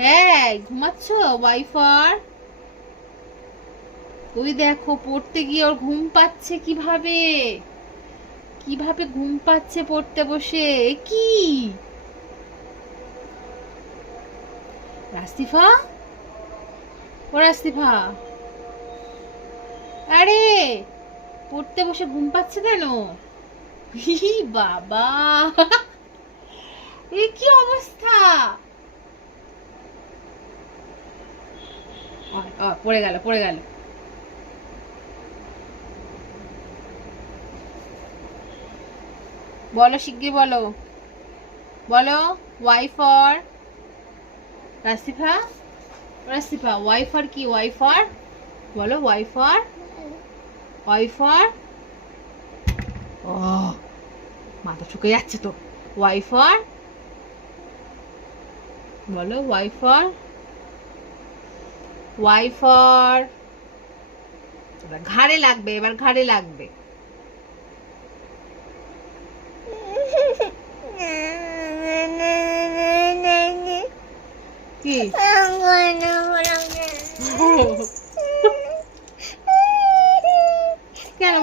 হ্যাঁ, ঘুমাচ্ছ ওয়াইফার? ওই দেখো পড়তে গিয়ে ওর ঘুম পাচ্ছে কিভাবে, কিভাবে ঘুম পাচ্ছে পড়তে বসে। কি রাস্তিফা, ও রাস্তিফা, আরে পড়তে বসে ঘুম পাচ্ছে কেন? বাবা, এ কি অবস্থা! পড়ে গেল, পড়ে গেল। বলো শিগগির বলো, বলো। ওয়াই ফর রাসিফা, রাসিফা ওয়াই ফর কি? ওয়াই ফর বলো। ওয়াই ফর, ওয়াই ফর, ও মাথা ঠুকে যাচ্ছে তো। ওয়াই ফর বলো। ওয়াই ফর, ওয়াই ফর, ঘাড়ে লাগবে, এবার ঘাড়ে লাগবে। কি কেন